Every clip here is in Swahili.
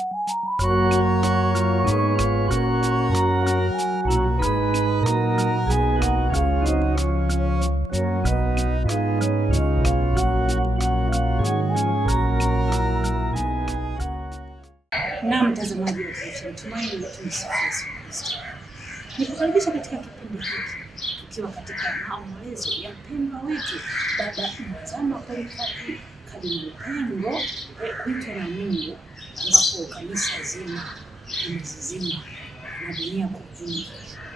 Na mtazamaji wa televisheni Tumaini letu ni Yesu Kristo. Nikukaribisha katika kipindi hiki tukiwa katika maombolezo ya mpendwa wetu Baba Mwazama Polycarp Kardinali Pengo kuitwa na Mungu, ambapo kanisa zima limezizima na dunia kwa ujumla.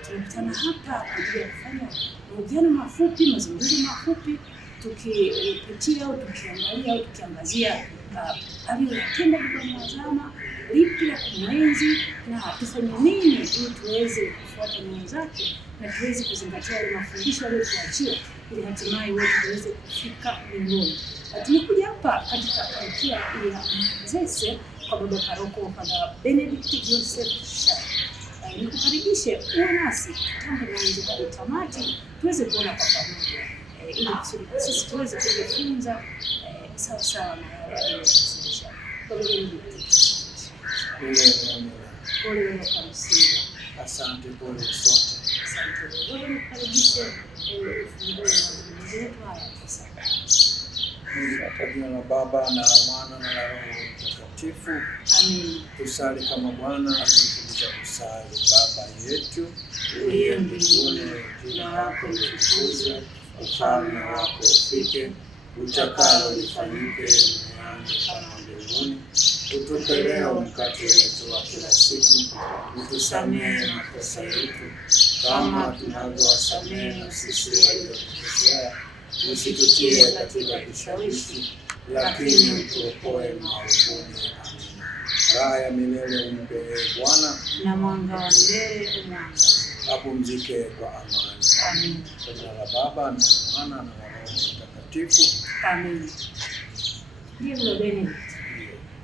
Tunakutana hapa kwa ajili ya kufanya mahojiano mafupi, mazungumzo mafupi, tukipitia au tukiangalia au tukiangazia aliyotenda Baba Mwazama, lipi la kumwenzi na tufanye nini ili tuweze kufuata nyayo zake na tuweze kuzingatia yale mafundisho aliyotuachia ili hatimaye wote tuweze kufika mbinguni. Tumekuja hapa katika parokia ya Manzese kwa Baba Paroko Padre Benedict Joseph Shah. Nikukaribishe uwe nasi tangu mwanzo hadi tamati tuweze kuona kwa pamoja ili sisi tuweze kujifunza sawa na yale aliyotufundisha. Asante pole sote. Kwa jina la Baba na la Mwana na la Roho Mtakatifu. Amen. Tusali kama Bwana alivyofundisha kusali. Baba yetu uliye mbinguni, jina lako litukuzwe, ufalme wako ufike, utakalo lifanyike duniani kama mbinguni. Utupe leo mkate wetu wa kila siku, utusamehe makosa yetu kama tunavyowasamehe na sisi waliotukosea, usitutie katika kishawishi, lakini utuokoe maovuni. Amina. Raha ya milele umpe Bwana, na mwanga wa milele umwangazie. Apumzike kwa amani. Amen. Kwa jina la Baba na Mwana na Roho Mtakatifu. Amen. Ndio Benedict.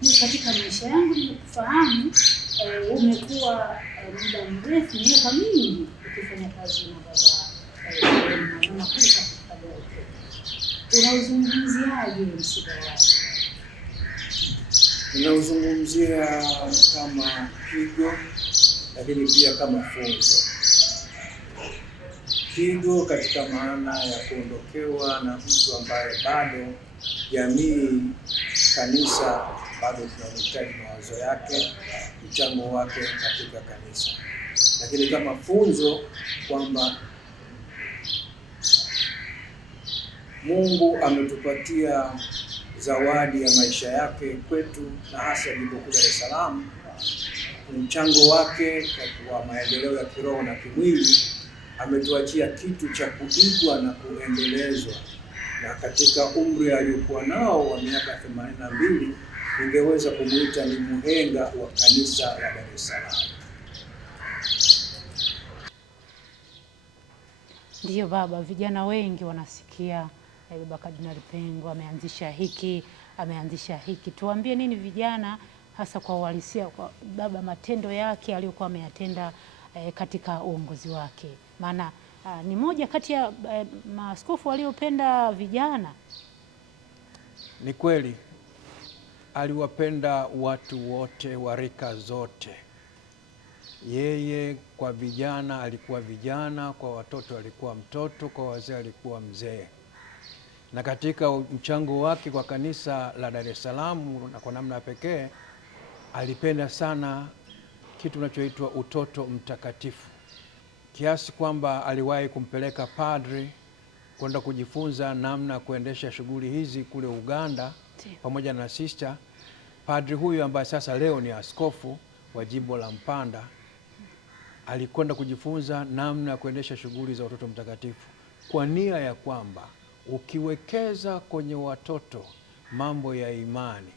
Ni katika maisha yangu nimekufahamu, umekuwa muda mrefu, miaka mingi ukifanya kazi na Baba na kuika kabla. Unauzungumziaje msiba wake? Ninauzungumzia kama pigo, lakini pia kama funzo. Pigo katika maana ya kuondokewa na mtu ambaye bado jamii, kanisa bado tunahitaji mawazo yake, mchango wake katika kanisa. Lakini kama funzo kwamba Mungu ametupatia zawadi ya maisha yake kwetu, na hasa jimbo kuu Dar es Salaam, mchango wake kwa maendeleo ya kiroho na kimwili. Ametuachia kitu cha kuigwa na kuendelezwa, na katika umri aliokuwa nao wa miaka 82 ningeweza kumuita ni muhenga wa kanisa la Dar es Salaam. Ndiyo baba, vijana wengi wanasikia Baba Kardinali Pengo ameanzisha hiki. Tuambie nini vijana, hasa kwa uhalisia kwa baba, matendo yake aliyokuwa ameyatenda katika uongozi wake. Maana ni moja kati ya maaskofu waliopenda vijana. Ni kweli aliwapenda watu wote wa rika zote. Yeye kwa vijana alikuwa vijana, kwa watoto alikuwa mtoto, kwa wazee alikuwa mzee. Na katika mchango wake kwa kanisa la Dar es Salaam, na kwa namna pekee alipenda sana kitu kinachoitwa utoto mtakatifu, kiasi kwamba aliwahi kumpeleka padri kwenda kujifunza namna kuendesha shughuli hizi kule Uganda pamoja na sister. Padri huyu ambaye sasa leo ni askofu wa jimbo la Mpanda alikwenda kujifunza namna kuendesha shughuli za utoto mtakatifu, kwa nia ya kwamba ukiwekeza kwenye watoto mambo ya imani,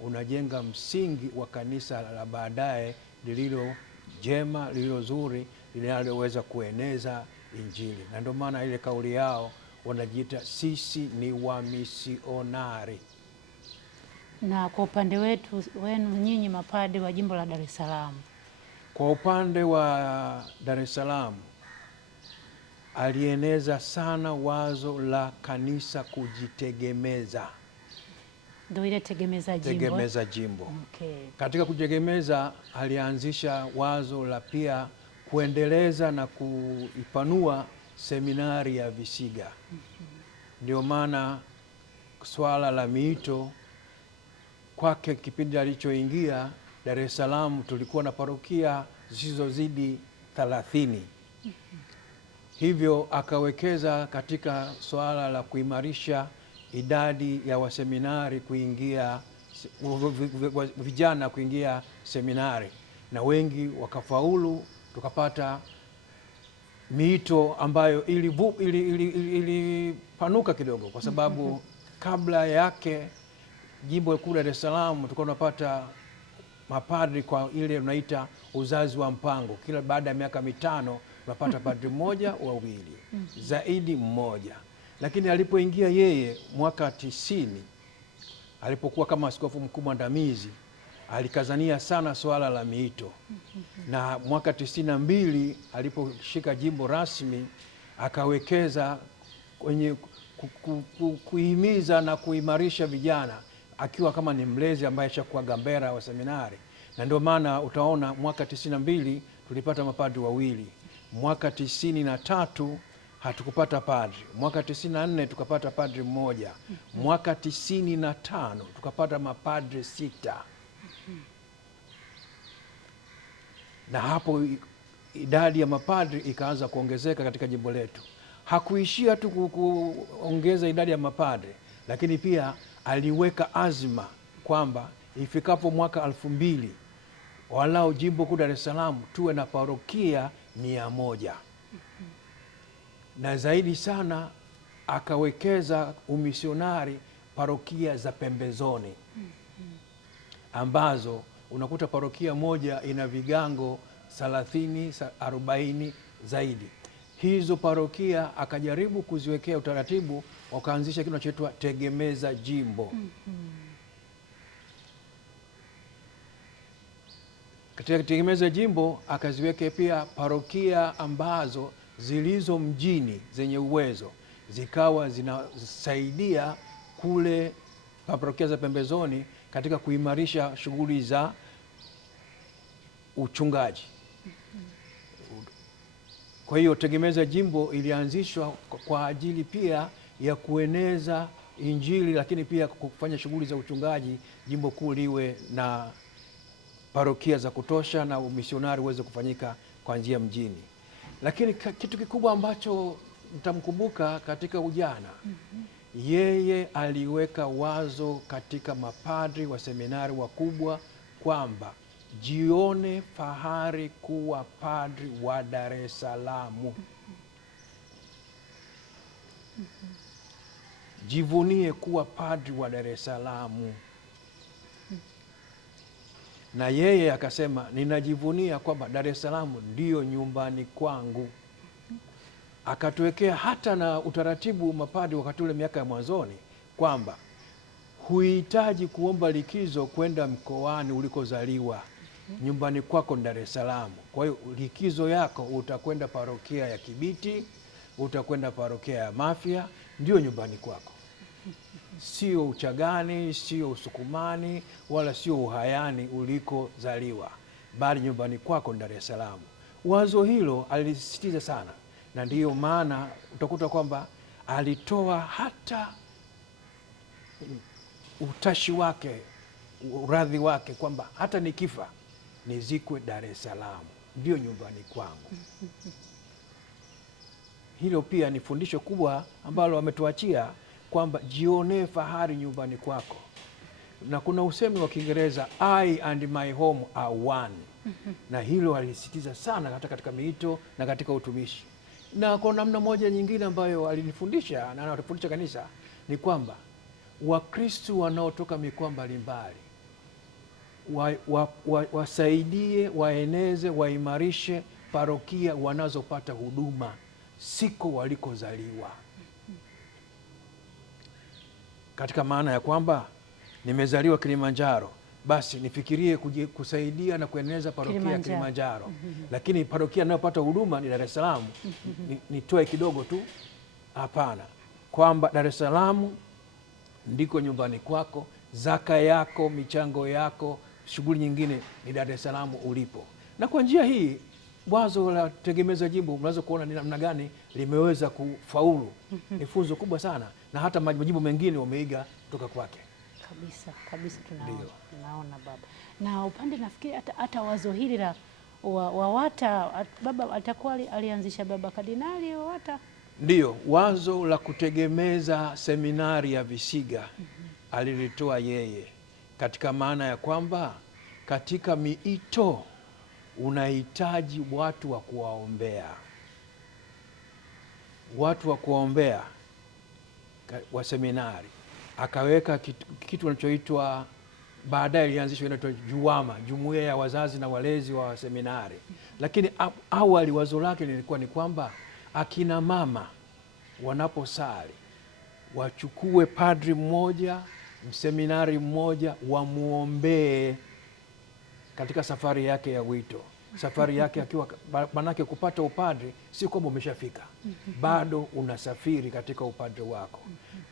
unajenga msingi wa kanisa la baadaye lililo jema, lililo zuri, linaloweza kueneza Injili. Na ndio maana ile kauli yao wanajiita sisi ni wamisionari. Na kwa upande wenu nyinyi mapade wa jimbo la Dar es Salaam, kwa upande wa Dar es Salaam alieneza sana wazo la kanisa kujitegemeza. Ndio ile tegemeza jimbo. Tegemeza jimbo. Okay. Katika kutegemeza alianzisha wazo la pia kuendeleza na kuipanua seminari ya Visiga. Ndio maana swala la miito kwake, kipindi alichoingia Dar es Salaam tulikuwa na parokia zisizozidi 30. Hivyo akawekeza katika swala la kuimarisha idadi ya waseminari kuingia, vijana kuingia seminari, na wengi wakafaulu. Tukapata miito ambayo ilipanuka kidogo, kwa sababu kabla yake jimbo kuu Dar es Salaam tulikuwa tunapata mapadri kwa ile unaita uzazi wa mpango. Kila baada ya miaka 5 unapata padri mmoja wawili, zaidi mmoja. Lakini alipoingia yeye mwaka 90, alipokuwa kama askofu mkuu mwandamizi, alikazania sana swala la miito. Na mwaka 92 aliposhika jimbo rasmi, akawekeza kwenye kuhimiza na kuimarisha vijana, akiwa kama ni mlezi ambaye ashakuwa gambera wa seminari. Na ndio maana utaona mwaka 92 tulipata mapadri wawili, mwaka 93 hatukupata padri, mwaka 94 tukapata padri mmoja, mwaka 95 tukapata mapadri 6. Na hapo idadi ya mapadri ikaanza kuongezeka katika jimbo letu. Hakuishia tu kuongeza idadi ya mapadri, lakini pia aliweka azma kwamba ifikapo mwaka 2000 walau jimbo kuu Dar es Salaam tuwe na parokia 100. Na zaidi sana akawekeza umisionari parokia za pembezoni, ambazo unakuta parokia moja ina vigango 30, 40 zaidi. Hizo parokia akajaribu kuziwekea utaratibu, wakaanzisha kitu kinachoitwa tegemeza jimbo. Katika tegemeza jimbo akaziweke pia parokia ambazo zilizo mjini zenye uwezo, zikawa zinasaidia kule parokia za pembezoni katika kuimarisha shughuli za uchungaji. Kwa hiyo tegemeza jimbo ilianzishwa kwa ajili pia ya kueneza Injili, lakini pia kufanya shughuli za uchungaji, jimbo kuu liwe na parokia za kutosha na umisionari uweze kufanyika kwa njia mjini. Lakini kitu kikubwa ambacho nitamkumbuka katika ujana, yeye aliweka wazo katika mapadri wa seminari wakubwa kwamba jione fahari kuwa padri wa Dar es Salaam. Jivunie kuwa padri wa Dar es Salaam. Na yeye akasema, ninajivunia kwamba Dar es Salaam ndio nyumbani kwangu. Akatuwekea hata na utaratibu mapadri wakati ule miaka ya mwanzoni kwamba huhitaji kuomba likizo kwenda mkoani ulikozaliwa. Nyumbani kwako Dar es Salaam. Kwa hiyo likizo yako utakwenda parokia ya Kibiti, utakwenda parokia ya Mafia, ndio nyumbani kwako. Sio Uchagani, sio Usukumani, wala sio Uhayani ulikozaliwa, bali nyumbani kwako Dar es Salaam. Wazo hilo alisisitiza sana, na ndiyo maana utakuta kwamba alitoa hata utashi wake, uradhi wake kwamba hata nikifa nizikwe Dar es Salaam, ndio nyumbani kwangu. Hilo pia ni fundisho kubwa ambalo wametuachia kwamba jione fahari nyumbani kwako. Na kuna usemi wa Kiingereza, I and my home are one. Na hilo alisisitiza sana hata katika miito na katika utumishi. Na kwa namna moja nyingine ambayo alinifundisha na anatufundisha kanisa ni kwamba Wakristo wanaotoka mikoa mbalimbali wasaidie, waeneze, waimarishe parokia wanazopata huduma siko walikozaliwa. Katika maana ya kwamba nimezaliwa Kilimanjaro, basi nifikirie kusaidia na kueneza parokia Kilimanjaro. Lakini parokia inayopata huduma ni Dar es Salaam, nitoe kidogo tu. Hapana, kwamba Dar es Salaam ndiko nyumbani kwako, zaka yako, michango yako, shughuli nyingine ni Dar es Salaam ulipo. Na kwa njia hii wazo la Tegemeza Jimbo mnaweza kuona ni namna gani limeweza kufaulu. Ni funzo kubwa sana, na hata majimbo mengine wameiga kutoka kwake. Kabisa kabisa, tunaona baba. Na upande nafikiri hata wazo hili la WAWATA baba atakuwa alianzisha baba Kardinali WAWATA. Ndiyo, wazo la kutegemeza seminari ya Visiga alilitoa yeye, katika maana ya kwamba katika miito unahitaji watu wa kuwaombea, watu wa kuombea wa seminari. Akaweka kitu kinachoitwa, baadaye ilianzishwa, inaitwa JUWAMA, Jumuiya ya Wazazi na Walezi wa Seminari. Lakini awali wazo lake lilikuwa ni kwamba akina mama wanaposali wachukue padri mmoja, mseminari mmoja, wamuombee katika safari yake ya wito. Safari yake akiwa, manake kupata upadri si kwamba umeshafika, bado unasafiri katika upadri wako.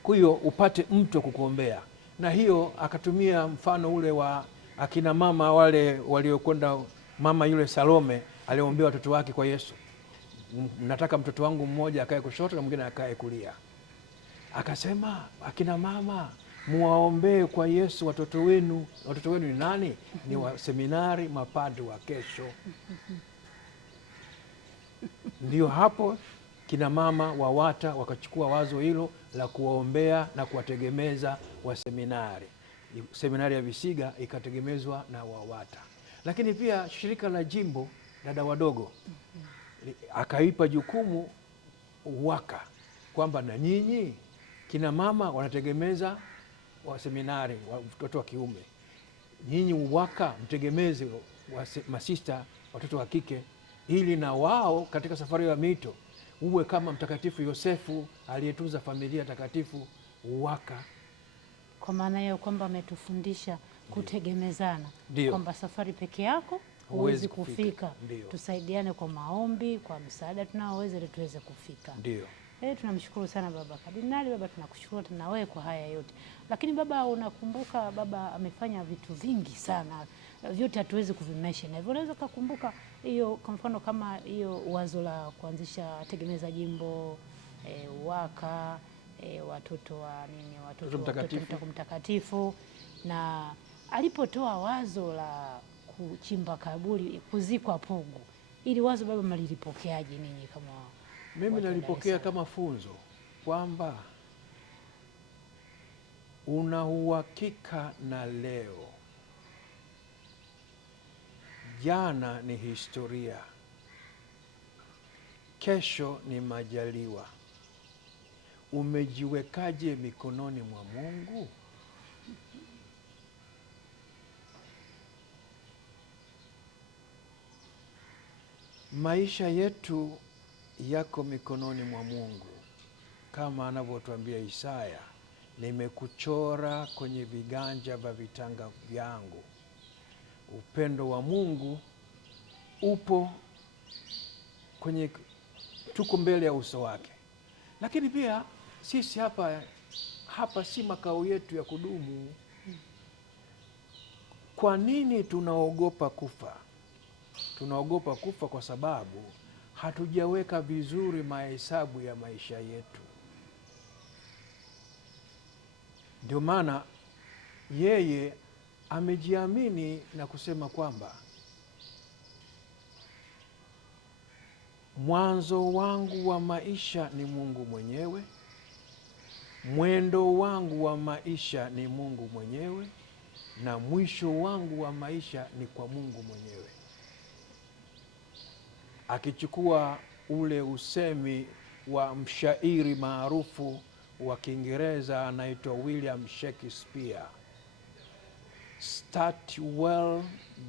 Kwa hiyo upate mtu wa kukuombea, na hiyo akatumia mfano ule wa akina mama wale waliokwenda, mama yule Salome aliombea watoto wake kwa Yesu. Nataka mtoto wangu mmoja akae kushoto na mwingine akae kulia. Akasema, akina mama muwaombee kwa Yesu watoto wenu. Watoto wenu ni nani? Ni wa seminari, mapadri wa kesho. Ndio hapo kina mama WAWATA wakachukua wazo hilo la kuwaombea na kuwategemeza wa seminari. Seminari ya Visiga ikategemezwa na WAWATA. Lakini pia shirika la jimbo dada wadogo akaipa jukumu UWAKA, kwamba na nyinyi kina mama wanategemeza wa seminari watoto wa kiume, nyinyi UWAKA mtegemeze wa masista watoto wa kike, ili na wao katika safari ya mito uwe kama Mtakatifu Yosefu aliyetunza familia takatifu. UWAKA kwa maana hiyo kwamba ametufundisha kutegemezana, kwamba safari peke yako huwezi kufika. Tusaidiane kwa maombi, kwa msaada tunaoweza ili tuweze kufika. Ndio. Tunamshukuru sana baba Kardinali. Baba, tunakushukuru tena wewe kwa haya yote. Lakini baba, unakumbuka baba amefanya vitu vingi sana, vyote hatuwezi kuvimention. Hivyo unaweza kukumbuka hiyo, kwa mfano kama hiyo wazo la kuanzisha Tegemeza Jimbo, UWAKA, watoto wa nini, watoto mtakatifu, na alipotoa wazo la kuchimba kaburi, kuzikwa Pugu, ili wazo baba mlilipokeaje ninyi kama? Mimi nalipokea kama funzo kwamba una uhakika na leo, jana ni historia, kesho ni majaliwa. Umejiwekaje mikononi mwa Mungu? Maisha yetu yako mikononi mwa Mungu, kama anavyotuambia Isaya, nimekuchora kwenye viganja vya vitanga vyangu. Upendo wa Mungu upo kwenye, tuko mbele ya uso wake. Lakini pia sisi hapa si makao yetu ya kudumu. Kwa nini tunaogopa kufa? Tunaogopa kufa kwa sababu hatujaweka vizuri mahesabu ya maisha yetu. Ndio maana yeye amejiamini na kusema kwamba mwanzo wangu wa maisha ni Mungu mwenyewe, mwendo wangu wa maisha ni Mungu mwenyewe, na mwisho wangu wa maisha ni kwa Mungu mwenyewe. Akichukua ule usemi wa mshairi maarufu wa Kiingereza anaitwa William Shakespeare, start well,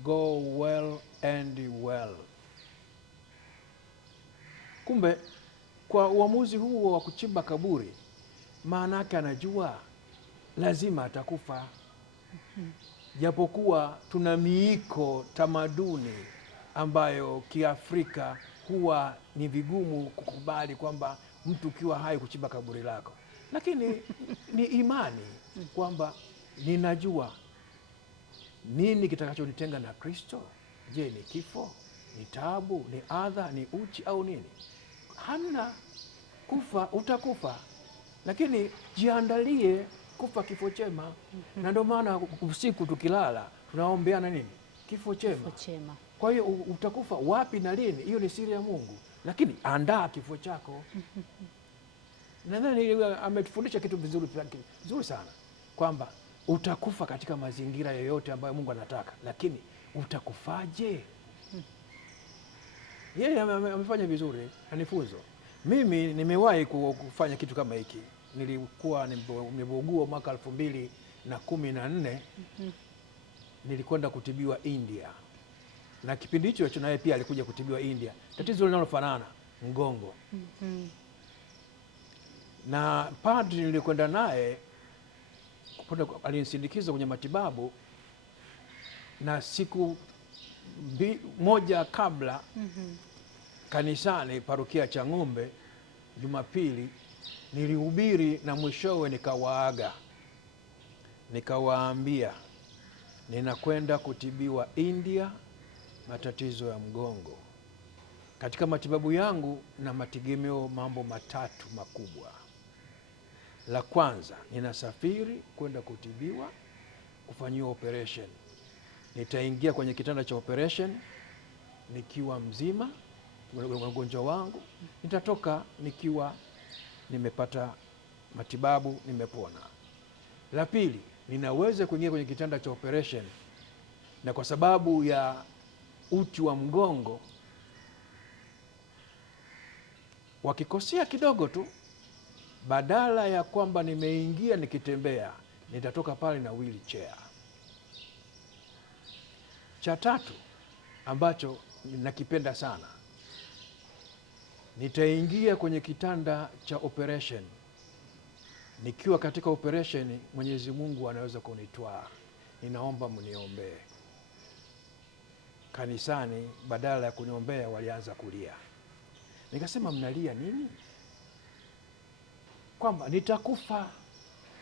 go well, end well. Kumbe kwa uamuzi huo wa kuchimba kaburi, maana yake anajua lazima atakufa. Japokuwa tuna miiko, tamaduni ambayo Kiafrika huwa ni vigumu kukubali kwamba mtu ukiwa hai kuchimba kaburi lako, lakini ni imani kwamba ninajua nini kitakachonitenga na Kristo. Je, ni kifo, ni taabu, ni adha, ni uchi au nini? Hamna. Kufa utakufa, lakini jiandalie kufa kifo chema. Na ndio maana usiku tukilala tunaombeana nini? Kifo chema. Kwa hiyo utakufa wapi na lini, hiyo ni siri ya Mungu, lakini andaa kifo chako. Nadhani ametufundisha kitu vizuri sana kwamba utakufa katika mazingira yoyote ambayo Mungu anataka, lakini utakufaje? Yeye amefanya vizuri na ni funzo. Mimi nimewahi kufanya kitu kama hiki. Nilikuwa nimeugua mwaka 2014. Nilikwenda kutibiwa India, na kipindi hicho naye pia alikuja kutibiwa India. Tatizo linalofanana, mgongo. Na padri nilikwenda naye alinisindikiza kwenye matibabu, na siku moja kabla kanisani parokia Chang'ombe, Jumapili nilihubiri, na mwishowe nikawaaga, nikawaambia ninakwenda kutibiwa India, matatizo ya mgongo. Katika matibabu yangu na mategemeo mambo matatu makubwa. La kwanza, ninasafiri kwenda kutibiwa, kufanyiwa operation. Nitaingia kwenye kitanda cha operation nikiwa mzima, mgonjwa wangu. Nitatoka nikiwa nimepata matibabu, nimepona. La pili, ninaweza kuingia kwenye kitanda cha operation na kwa sababu ya uti wa mgongo, wakikosea kidogo tu, badala ya kwamba nimeingia nikitembea, nitatoka pale na wheelchair. Cha tatu ambacho nakipenda sana, nitaingia kwenye kitanda cha operation. Nikiwa katika operation, Mwenyezi Mungu anaweza kunitwaa. Ninaomba mniombee. Kanisani badala ya kuniombea walianza kulia. Nikasema, mnalia nini? Kwamba nitakufa.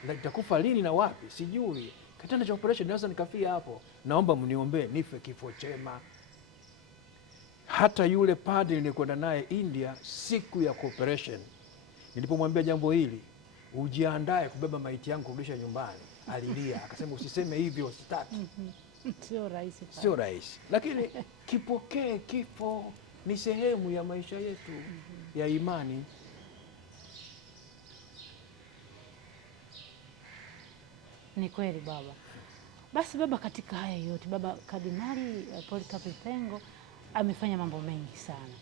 Nitakufa lini na wapi sijui. Kitanda cha operation naweza nikafia hapo. Naomba mniombee nife kifo chema. Hata yule padri nilikwenda naye India siku ya operation, nilipomwambia jambo hili, ujiandae kubeba maiti yangu kurudisha nyumbani, alilia. Akasema, usiseme hivyo, sitaki. Sio rahisi. Sio rahisi, lakini kipokee kifo, ni sehemu ya maisha yetu ya imani. Ni kweli baba. Basi baba, katika haya yote baba, Kardinali Polycarp Pengo amefanya mambo mengi sana.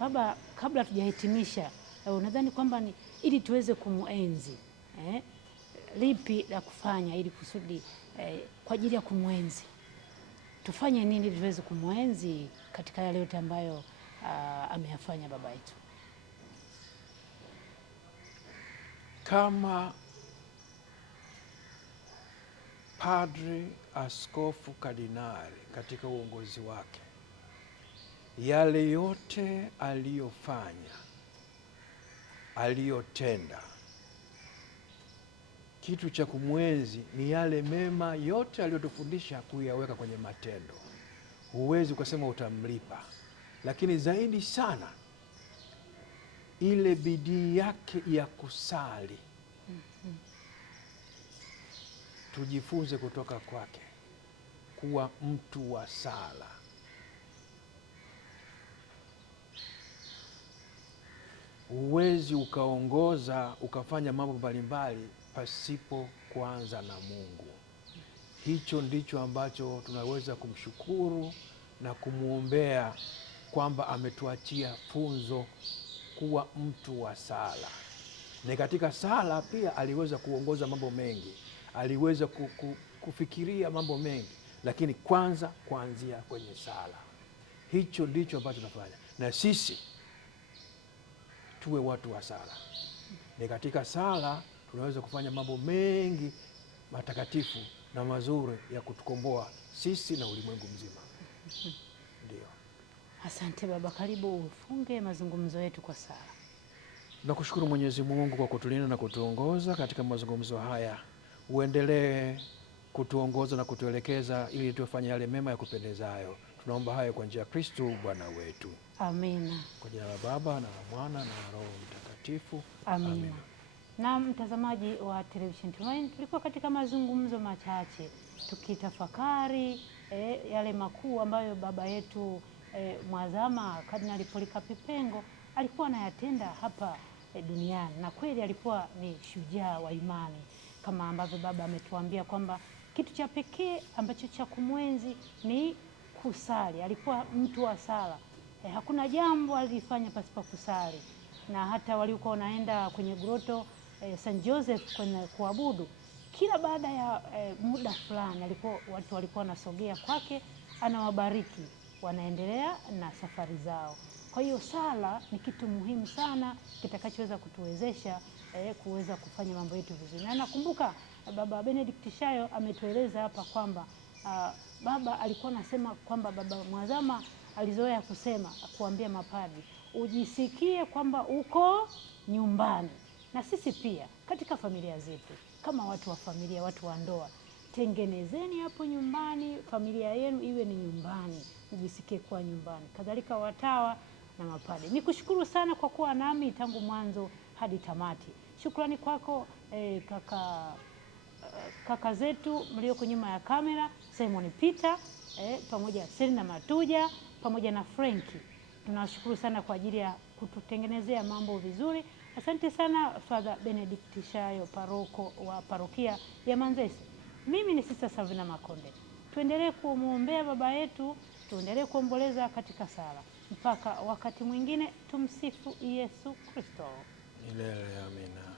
Baba, kabla tujahitimisha, unadhani kwamba ni ili tuweze kumuenzi, lipi la kufanya ili kusudi kwa ajili ya kumwenzi? Tufanye nini ili tuweze kumwenzi katika yale yote ambayo ameyafanya baba yetu? Kama padri, askofu, kardinali katika uongozi wake, yale yote aliyofanya, aliyotenda, kitu cha kumwenzi ni yale mema yote aliyotufundisha kuyaweka kwenye matendo. Huwezi ukasema utamlipa, lakini zaidi sana ile bidii yake ya kusali. Tujifunze kutoka kwake kuwa mtu wa sala. Huwezi ukaongoza ukafanya mambo mbalimbali pasipo kuanza na Mungu. Hicho ndicho ambacho tunaweza kumshukuru na kumwombea kwamba ametuachia funzo kuwa mtu wa sala. Na katika sala pia aliweza kuongoza mambo mengi, aliweza kufikiria mambo mengi, lakini kwanza kuanzia kwenye sala. Hicho ndicho ambacho tunafanya, na sisi tuwe watu wa sala. Ni katika sala tunaweza kufanya mambo mengi matakatifu na mazuri ya kutukomboa sisi na ulimwengu mzima. Ndio. Asante baba, karibu ufunge mazungumzo yetu kwa sala. Nakushukuru Mwenyezi Mungu kwa kutulinda na kutuongoza katika mazungumzo haya. Uendelee kutuongoza na kutuelekeza ili tufanye yale mema ya kupendezayo. Tunaomba hayo kwa njia ya Kristo Bwana wetu. Amina. Kwa jina la Baba na la Mwana na Roho Mtakatifu. Amina. Amina. Na mtazamaji wa Television Tumaini, tulikuwa katika mazungumzo machache tukitafakari yale makuu ambayo baba yetu Mhazama Kardinali Polycarp Pengo alikuwa anayatenda hapa duniani, na kweli alikuwa ni shujaa wa imani, kama ambavyo baba ametuambia kwamba kitu cha pekee ambacho cha kumwenzi ni kusali. Alikuwa mtu wa sala, hakuna jambo alifanya pasipo kusali, na hata waliokuwa wanaenda kwenye groto St. Joseph kwenye kuabudu, kila baada ya muda fulani watu walikuwa wanasogea kwake, anawabariki, wanaendelea na safari zao. Kwa hiyo sala ni kitu muhimu sana kitakachoweza kutuwezesha kuweza kufanya mambo yetu vizuri. Na nakumbuka Baba Benedict Shayo ametueleza hapa kwamba baba alikuwa anasema kwamba Baba Mhazama alizoea kusema, kuambia mapadri, ujisikie kwamba uko nyumbani. Na sisi pia katika familia zetu, kama watu wa familia, watu wa ndoa, tengenezeni hapo nyumbani, familia yenu iwe ni nyumbani, ujisikie kuwa nyumbani. Kadhalika watawa na mapadri. Nikushukuru sana kwa kuwa nami tangu mwanzo hadi tamati. Shukrani kwako kaka zetu mlioko nyuma ya kamera, Simon Peter pamoja Selina Matuja pamoja na Franki. Tunawashukuru sana kwa ajili ya kututengenezea mambo vizuri. Asante sana Father Benedict Shayo, paroko wa parokia ya Manzese. Mimi ni Sister Savina Makonde. Tuendelee kumwombea baba yetu, tuendelee kuomboleza katika sala. Mpaka wakati mwingine, tumsifu Yesu Kristo. Milele amina.